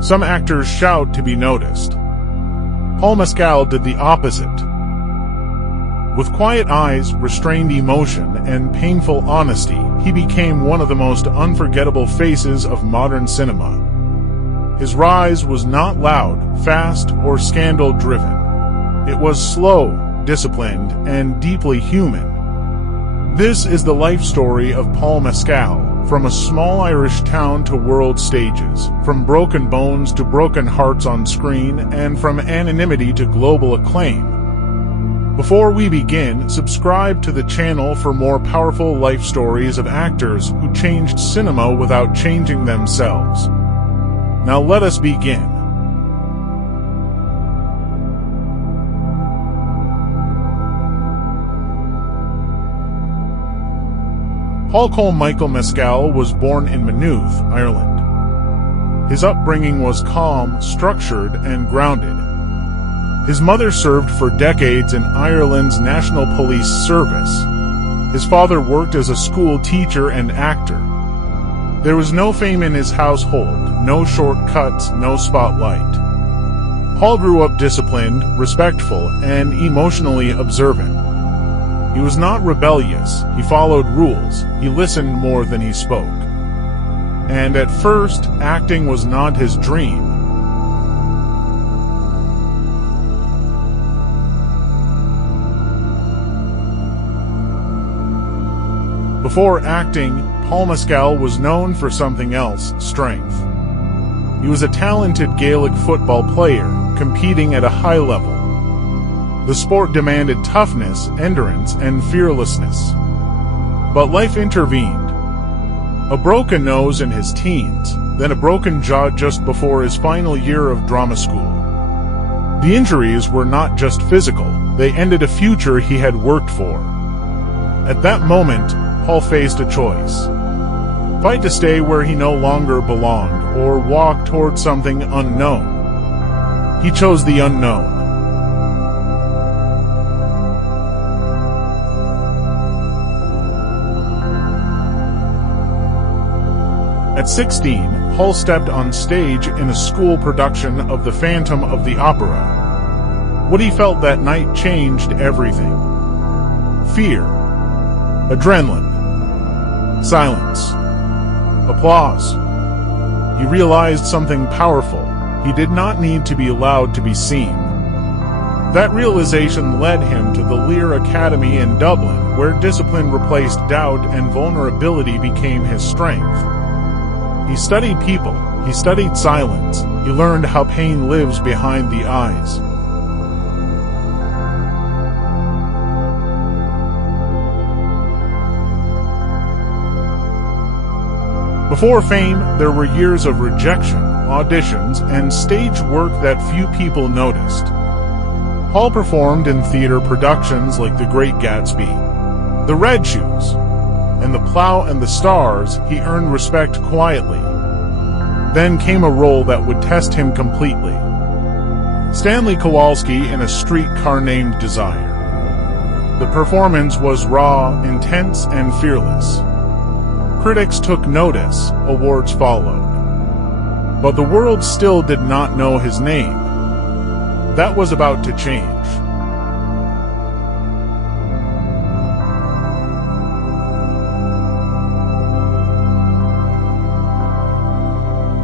Some actors shout to be noticed. Paul Mescal did the opposite. With quiet eyes, restrained emotion, and painful honesty, he became one of the most unforgettable faces of modern cinema. His rise was not loud, fast, or scandal-driven. It was slow, disciplined, and deeply human. This is the life story of Paul Mescal, from a small Irish town to world stages, from broken bones to broken hearts on screen, and from anonymity to global acclaim. Before we begin, subscribe to the channel for more powerful life stories of actors who changed cinema without changing themselves. Now let us begin. Paul Michael Mescal was born in Maynooth, Ireland. His upbringing was calm, structured, and grounded. His mother served for decades in Ireland's National Police Service. His father worked as a school teacher and actor. There was no fame in his household, no shortcuts, no spotlight. Paul grew up disciplined, respectful, and emotionally observant. He was not rebellious, he followed rules, he listened more than he spoke. And at first, acting was not his dream. Before acting, Paul Mescal was known for something else: strength. He was a talented Gaelic football player, competing at a high level. The sport demanded toughness, endurance, and fearlessness. But life intervened. A broken nose in his teens, then a broken jaw just before his final year of drama school. The injuries were not just physical, they ended a future he had worked for. At that moment, Paul faced a choice: fight to stay where he no longer belonged, or walk toward something unknown. He chose the unknown. At 16, Paul stepped on stage in a school production of The Phantom of the Opera. What he felt that night changed everything. Fear, adrenaline, silence, applause. He realized something powerful: he did not need to be allowed to be seen. That realization led him to the Lear Academy in Dublin, where discipline replaced doubt and vulnerability became his strength. He studied people, he studied silence, he learned how pain lives behind the eyes. Before fame, there were years of rejection, auditions, and stage work that few people noticed. Paul performed in theater productions like The Great Gatsby, The Red Shoes, and The Plough and the Stars. He earned respect quietly. Then came a role that would test him completely: Stanley Kowalski in A Streetcar Named Desire. The performance was raw, intense, and fearless. Critics took notice, awards followed. But the world still did not know his name. That was about to change.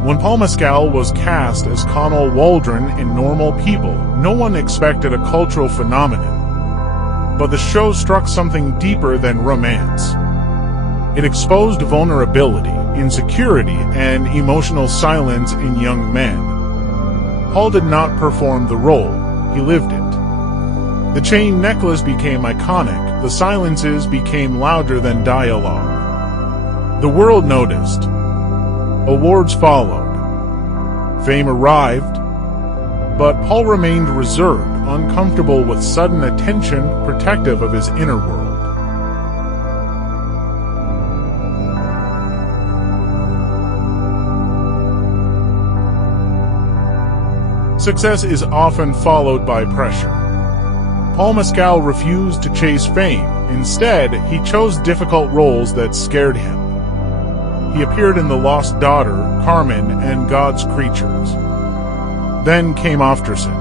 When Paul Mescal was cast as Conall Waldron in Normal People, no one expected a cultural phenomenon. But the show struck something deeper than romance. It exposed vulnerability, insecurity, and emotional silence in young men. Paul did not perform the role, he lived it. The chain necklace became iconic, the silences became louder than dialogue. The world noticed. Awards followed. Fame arrived. But Paul remained reserved, uncomfortable with sudden attention, protective of his inner world. Success is often followed by pressure. Paul Mescal refused to chase fame. Instead, he chose difficult roles that scared him. He appeared in The Lost Daughter, Carmen, and God's Creatures. Then came Aftersun.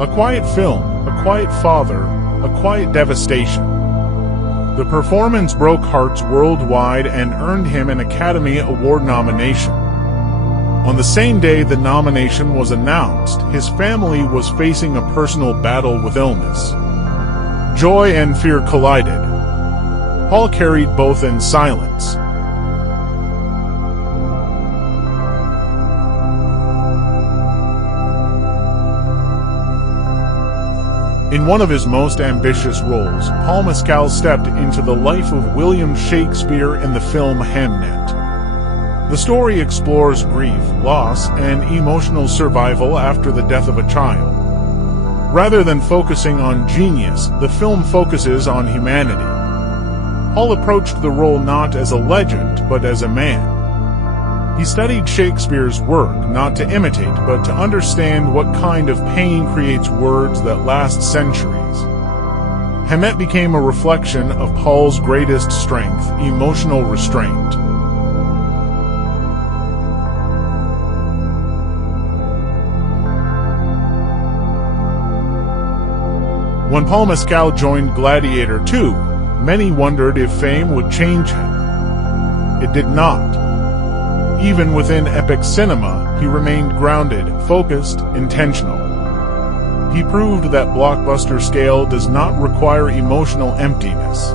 A quiet film, a quiet father, a quiet devastation. The performance broke hearts worldwide and earned him an Academy Award nomination. On the same day the nomination was announced, his family was facing a personal battle with illness. Joy and fear collided. Paul carried both in silence. In one of his most ambitious roles, Paul Mescal stepped into the life of William Shakespeare in the film Hamnet. The story explores grief, loss, and emotional survival after the death of a child. Rather than focusing on genius, the film focuses on humanity. Paul approached the role not as a legend, but as a man. He studied Shakespeare's work not to imitate, but to understand what kind of pain creates words that last centuries. Hamnet became a reflection of Paul's greatest strength, emotional restraint. When Paul Mescal joined Gladiator Two, many wondered if fame would change him. It did not. Even within epic cinema, he remained grounded, focused, intentional. He proved that blockbuster scale does not require emotional emptiness.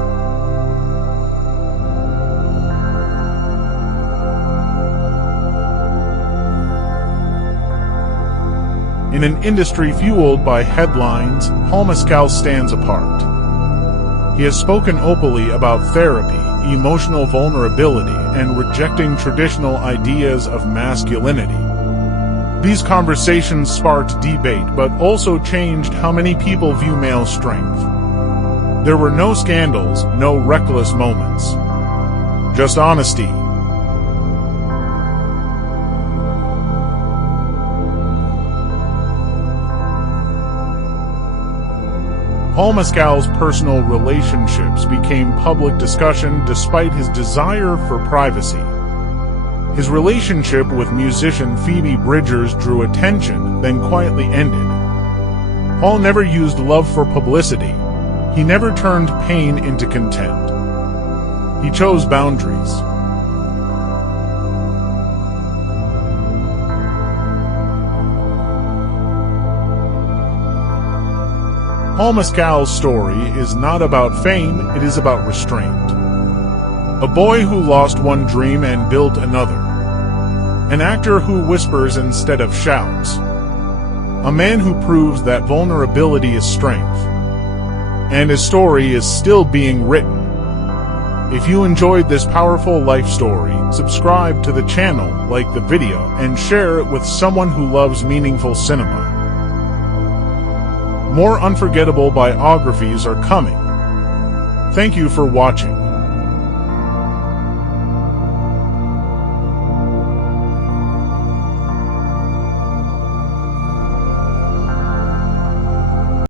In an industry fueled by headlines, Paul Mescal stands apart. He has spoken openly about therapy, emotional vulnerability, and rejecting traditional ideas of masculinity. These conversations sparked debate, but also changed how many people view male strength. There were no scandals, no reckless moments. Just honesty. Paul Mescal's personal relationships became public discussion despite his desire for privacy. His relationship with musician Phoebe Bridgers drew attention, then quietly ended. Paul never used love for publicity. He never turned pain into content. He chose boundaries. Paul Mescal's story is not about fame, it is about restraint. A boy who lost one dream and built another. An actor who whispers instead of shouts. A man who proves that vulnerability is strength. And his story is still being written. If you enjoyed this powerful life story, subscribe to the channel, like the video, and share it with someone who loves meaningful cinema. More unforgettable biographies are coming. Thank you for watching.